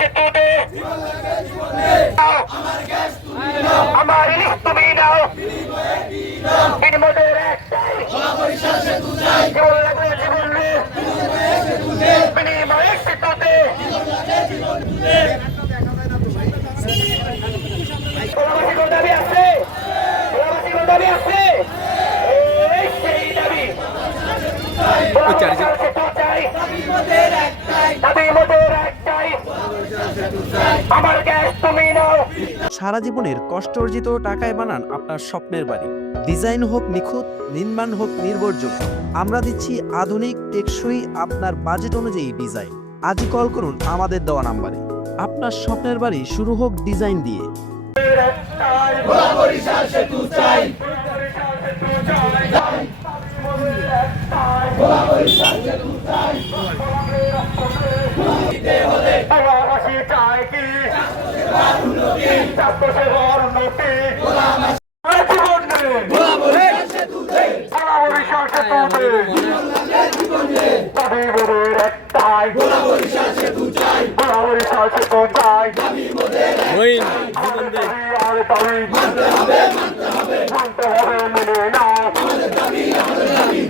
সেতুতে আমার ইলিশ তুমি নাও বিনিময়ের একটাই কেবল লাগবে জীবন বিনিময়ের সেতুতে প্রবাসীগণ দাবি আছে প্রবাসীগণ দাবি আছে সেই দাবি আমার গ্যাস তুমি নাও। সারা জীবনের কষ্ট অর্জিত টাকায় বানান আপনার স্বপ্নের বাড়ি। ডিজাইন হোক নিখুঁত, নির্মাণ হোক নির্ভরযোগ্য, আমরা দিচ্ছি আধুনিক টেকসই আপনার বাজেট অনুযায়ী ডিজাইন। আজই কল করুন আমাদের দেওয়া নাম্বারে। আপনার স্বপ্নের বাড়ি শুরু হোক ডিজাইন দিয়ে।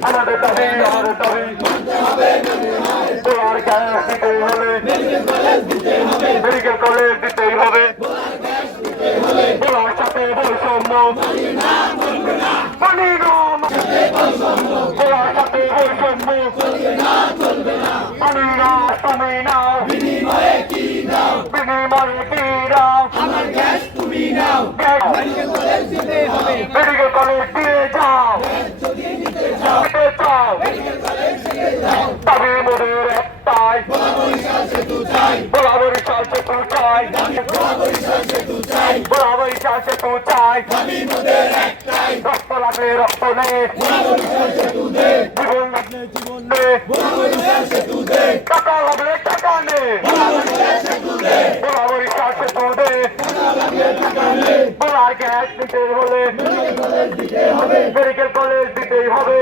আমাদের দাবি মেডিকেল কলেজ দিতেই হবে বলার সাথে বৈষম্য মানি না বলার সাথে বৈষম্য মানি না তুমি নাও বিনিময়ে কি নাও আমার গ্যাস তুমি নাও মেডিকেল কলেজ দিয়ে যাও দাবি মোদের একটাই বরাবরিশাল সেতু চাই বরাবরিশাল সেতু চাই দাবি মোদের একটাই রক্ত লাগলে রক্ত নে জীবন লাগলে জীবন নে টাকা লাগলে টাকা নে বরাবরিশাল সেতু দে বলার গ্যাস দিতে হলে মেডিকেল কলেজ দিতেই হবে